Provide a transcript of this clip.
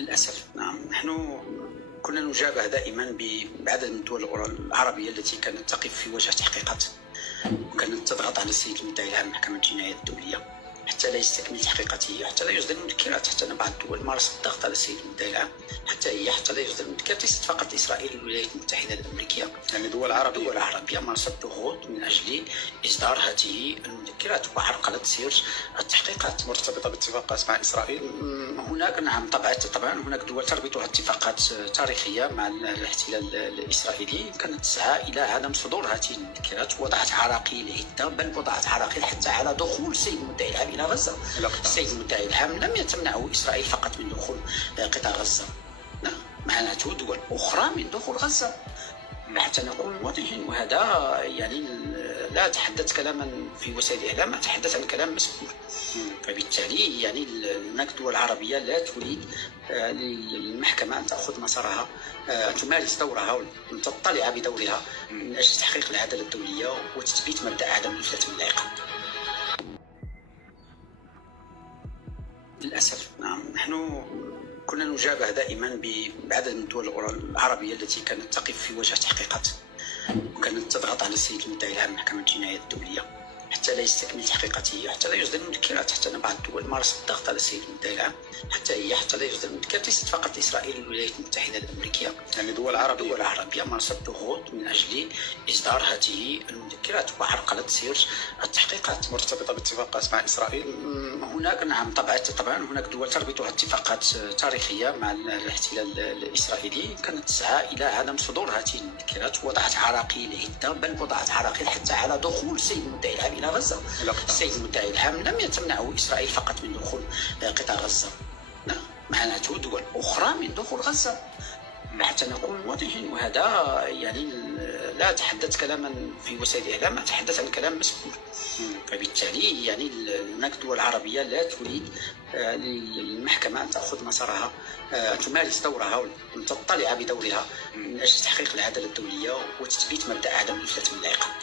للأسف نعم، نحن كنا نجابه دائما بعدد من الدول العربية التي كانت تقف في وجه تحقيقات، وكانت تضغط على السيد المدعي العام محكمة الجنايات الدولية حتى لا يستكمل تحقيقاته، حتى لا يصدر المذكرات. حتى أن بعض الدول مارست الضغط على السيد المدعي العام حتى لا يصدر المذكرات. ليست فقط إسرائيل والولايات المتحدة الأمريكية، يعني دول عربية مارست الضغوط من أجل إصدار هذه المذكرات وعرقلة سير التحقيقات مرتبطة باتفاقات مع إسرائيل. هناك نعم طبعا هناك دول تربطها اتفاقات تاريخية مع الاحتلال الإسرائيلي كانت تسعى إلى عدم صدور هذه المذكرات، وضعت عراقيل عدة، بل وضعت عراقيل حتى على دخول السيد المدعي العام إلى غزة. السيد المدعي العام لم تمنعه إسرائيل فقط من دخول قطاع غزة، معناته دول أخرى من دخول غزة، حتى نكون واضحين. وهذا يعني لا أتحدث كلاما في وسائل الإعلام، أتحدث عن كلام مسؤول. فبالتالي يعني هناك دول عربية لا تريد للمحكمة أن تأخذ مسارها، تمارس دورها وتطلع بدورها من أجل تحقيق العدالة الدولية وتثبيت مبدأ عدم الإفلات من العقاب. للأسف نعم، نحن كنا نجابه دائما بعدد من الدول العربية التي كانت تقف في وجه تحقيقات، وكانت تضغط على السيد المدعي العام محكمة الجنايات الدولية حتى لا يستكمل تحقيقاته، حتى لا يصدر المذكرات. حتى أن بعض الدول مارست الضغط على السيد المدعي العام حتى لا يصدر المذكرات. ليست فقط إسرائيل والولايات المتحدة الأمريكية، يعني دول عربية مارست الضغوط من أجل إصدار هذه المذكرات وعرقلة سير التحقيقات. مرتبطة باتفاقات مع إسرائيل. هناك نعم طبعا هناك دول تربطها اتفاقات تاريخية مع الاحتلال الإسرائيلي كانت تسعى إلى عدم صدور هذه المذكرات، وضعت عراقيل عدة، بل وضعت عراقيل حتى على دخول السيد المدعي العام إلى غزة. السيد المدعي العام لم تمنعه إسرائيل فقط من دخول قطاع غزة، معناته دول أخرى من دخول غزة، حتى نكون واضحين. وهذا يعني لا أتحدث كلاما في وسائل الإعلام، أتحدث عن كلام مسؤول. فبالتالي يعني هناك دول عربية لا تريد للمحكمة أن تأخذ مسارها، تمارس دورها وتطلع بدورها من أجل تحقيق العدالة الدولية وتثبيت مبدأ عدم الإفلات من العقاب.